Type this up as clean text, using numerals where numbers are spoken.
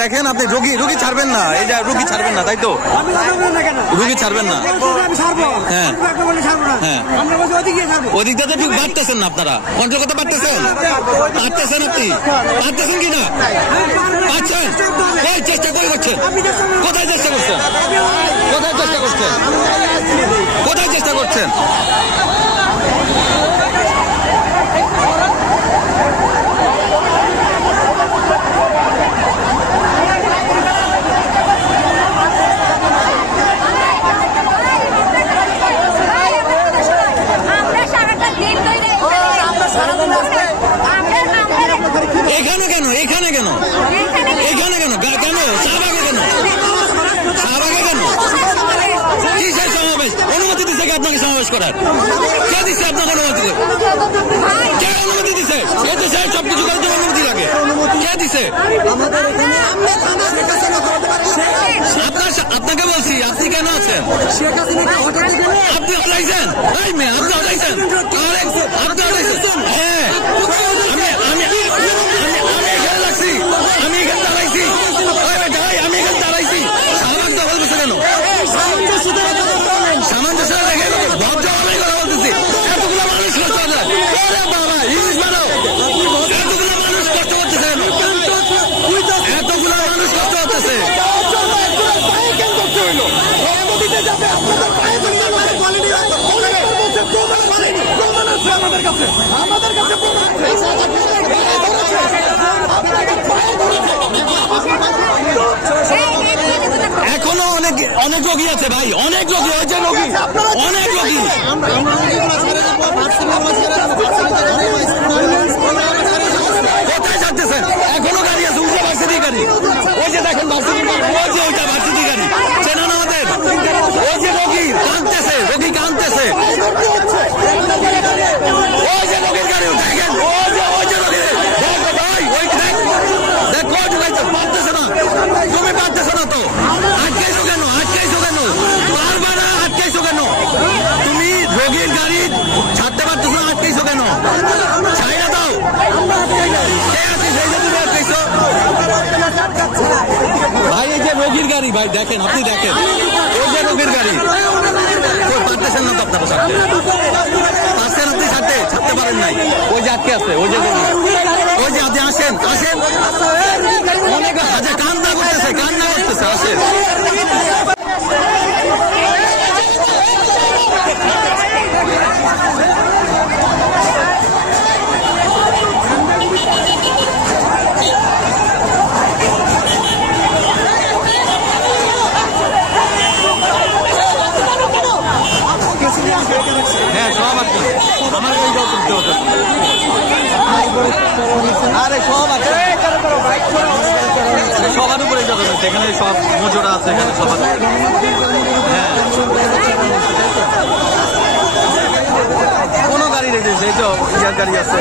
দেখেন আপনি রুগী ছাড়বেন না, এই যে রুগী ছাড়বেন না, তাই তো? রুগী ছাড়বেন না। হ্যাঁ হ্যাঁ, ওদিকটা তো ঠিক বাড়তেছেন না আপনারা, কন্ট্রোল করতে পারতেছেন? পারতেছেন আপনি? পারতেছেন কিনা? পারছেন? এই চেষ্টা করে করছেন? কোথায় চেষ্টা করছেন? কোথায় চেষ্টা করছেন? কোথায় চেষ্টা করছেন? এখানে কেন? এখানে কেন? এখানে কেন? কেন? শাহবাগে কেন? শাহবাগে কেন? কিসের সমাবেশ? অনুমতি দিচ্ছে আপনাকে সমাবেশ করার? কে দিচ্ছে আপনাকে অনুমতি? কে অনুমতি দিচ্ছে? এই তো সাহেব সবকিছু করার জন্য অনুমতি লাগে। কে দিচ্ছে? আপনাকে বলছি, আপনি কেন আছেন? আপনি হটাইছেন? আপনি হটাইছেন? আপনি হটাইছেন? হ্যাঁ, আমি এখানে দাঁড়াইছি, আমি এখানে দাঁড়াইছি। শাহবাগ দখল করছে কেন? সামঞ্জস্য দেখে ভদ্র অনেক কথা বলতেছি। এতগুলো মানুষ কষ্ট করছে, বাবা ইংলিশ মানো। এতগুলো মানুষ কষ্ট করতেছে কেন? এতগুলো মানুষ কষ্ট করতেছে। এখনো অনেক রোগী আছে ভাই, অনেক রোগী হয়েছে, রোগী অনেক রোগী। কোথায় ছাড়তেছেন? এখনো গাড়ি আছে, উল্টা ভার্সিটি গাড়ি। ওই যে দেখেন ভার্সিটি, ওই যে ওইটা ভার্সিটি গাড়ি, চেনেন আমাদের? ওই যে রোগী কাঁদতেছে, রোগী কাঁদতেছে। ওই যে রোগীর গাড়ি দেখেন, ওই যে রোগী ভাই, ওই দেখ কই ঢুকাইতে পারতেছে না। তুমি পারতেছো না তো, আটকাইছো কেন? আটকাইছো কেন? বারবার আটকাইছো কেন? তুমি রোগীর গাড়ি ছাড়তে পারতেছো না, আটকাইছো কেন? ছাইড়া দাও। কে আছে সেই যে তুমি আটকাইছো? ভাই এই যে রোগীর গাড়ি, ভাই দেখেন, আপনি দেখেন, ওই যে রোগীর গাড়ি। পারতেছেন না তো আপনারা ছাড়তে? পারছেন আপনি ছাড়তে? ছাড়তে পারেন নাই, ওই যে আটকে আছে, ওই যে ওই যে আপনি আসেন, আসেন। অনেক আচ্ছা, কান্না করতেছে, কান্না করতেছে, আসেন। হ্যাঁ, সব আছে আমার ওই করতে হতো। আরে সব আছে, সবার উপরে যত আছে এখানে, সব মজুরা আছে এখানে সবার। হ্যাঁ, কোনো গাড়ি রেখেছে, এই তো গাড়ি আছে।